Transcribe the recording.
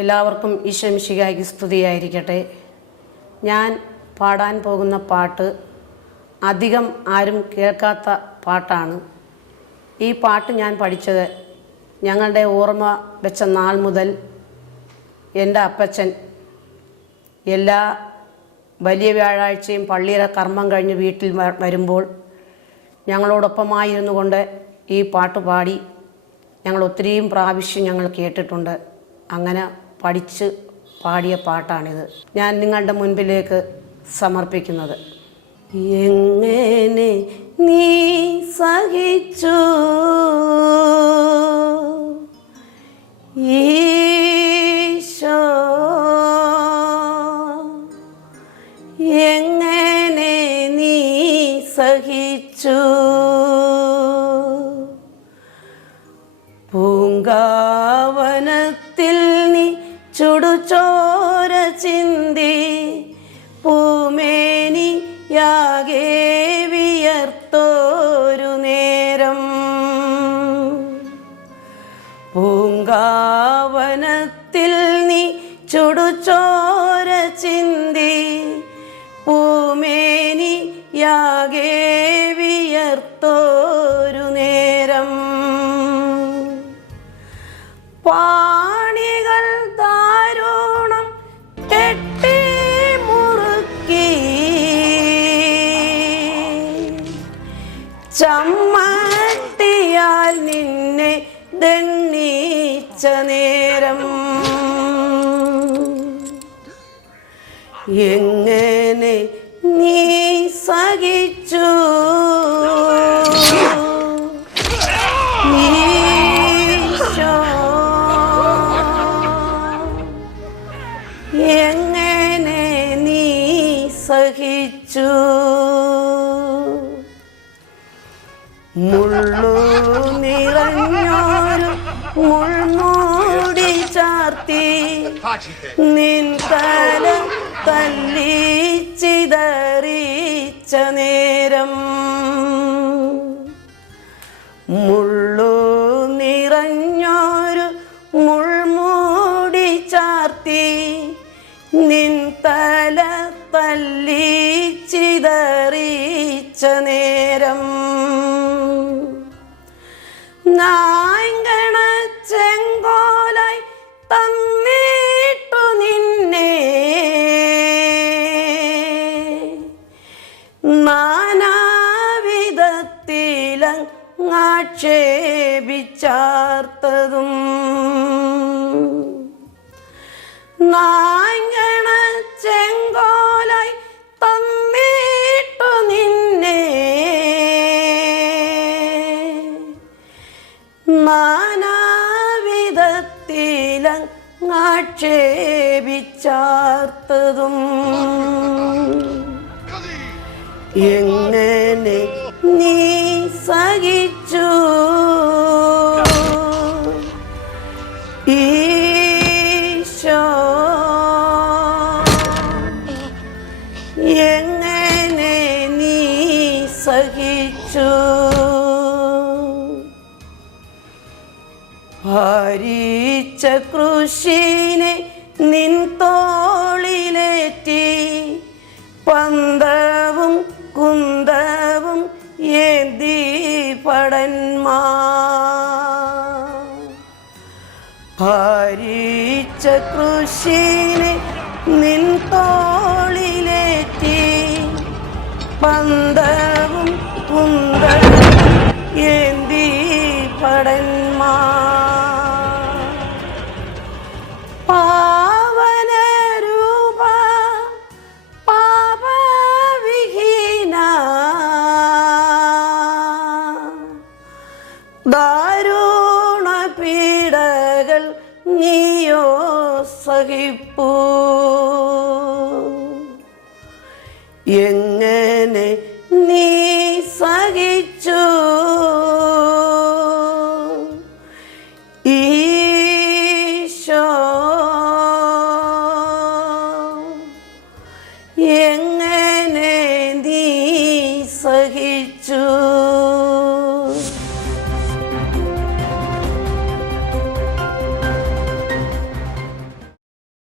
എല്ലാവർക്കും ഈശ്വമിശികായ്ക്ക് സ്തുതിയായിരിക്കട്ടെ. ഞാൻ പാടാൻ പോകുന്ന പാട്ട് അധികം ആരും കേൾക്കാത്ത പാട്ടാണ്. ഈ പാട്ട് ഞാൻ പഠിച്ചത് ഞങ്ങളുടെ ഓർമ്മ വെച്ച നാൾ മുതൽ എന്റെ അപ്പച്ചൻ എല്ലാ വലിയ വ്യാഴാഴ്ചയും പള്ളിയിലെ കർമ്മം കഴിഞ്ഞ് വീട്ടിൽ വരുമ്പോൾ ഞങ്ങളോടൊപ്പമായിരുന്നു കൊണ്ട് ഈ പാട്ട് പാടി ഞങ്ങൾ ഒത്തിരിയും പ്രാവശ്യം ഞങ്ങൾ കേട്ടിട്ടുണ്ട്. അങ്ങനെ പഠിച്ച് പാടിയ പാട്ടാണിത്. ഞാൻ നിങ്ങളുടെ മുൻപിലേക്ക് സമർപ്പിക്കുന്നത്. എങ്ങനെ നീ സഹിച്ചു? ഈശോ എങ്ങനെ നീ സഹിച്ചു? പൂങ്കാവനത്തിൽ യാകെ വിയർത്തോരു നേരം. പൂങ്കാവനത്തിൽ നീ ചുടുചോര നിന്നെ ദണ്ണിച്ച നേരം എങ്ങനെ നീ സഹിച്ചു? എങ്ങനെ നീ സഹിച്ചു? മുള്ളു മുൾമൂടി ചാർത്തി നിൻ തല തല്ലിച്ചിതറിച്ച നേരം മുള്ളു നിറഞ്ഞോരു മുൾമൂടി ചാർത്തി നിൻ തല തല്ലിച്ചിതറിച്ച നേരം നായങ്കണ നാനാവിധത്തിലങ്ങാക്ഷേപിച്ചാർത്തതും നാങ്ങണ ചെങ്കോലായി തന്നിട്ടു നിന്നെ. നാനാവിധത്തിലങ്ങാക്ഷേപിച്ചാർത്തതും എങ്ങനെ നീ സഹിച്ചു സഹിച്ചു. ഭരിച്ച കൃഷിനെ നിൻ തോളിലേറ്റി പന്തവും കുന്തവും ഏന്തി പടന്മാ ഭരിച്ച കൃഷിനെ നിൻ തോളിലേറ്റി പന്തവും ദാരുണ പീഡകൾ നീയോ സഹിപ്പൂ. എങ്ങനെ നീ സഹിച്ചു? ഈശോ എങ്ങനെ നീ സഹിച്ചു?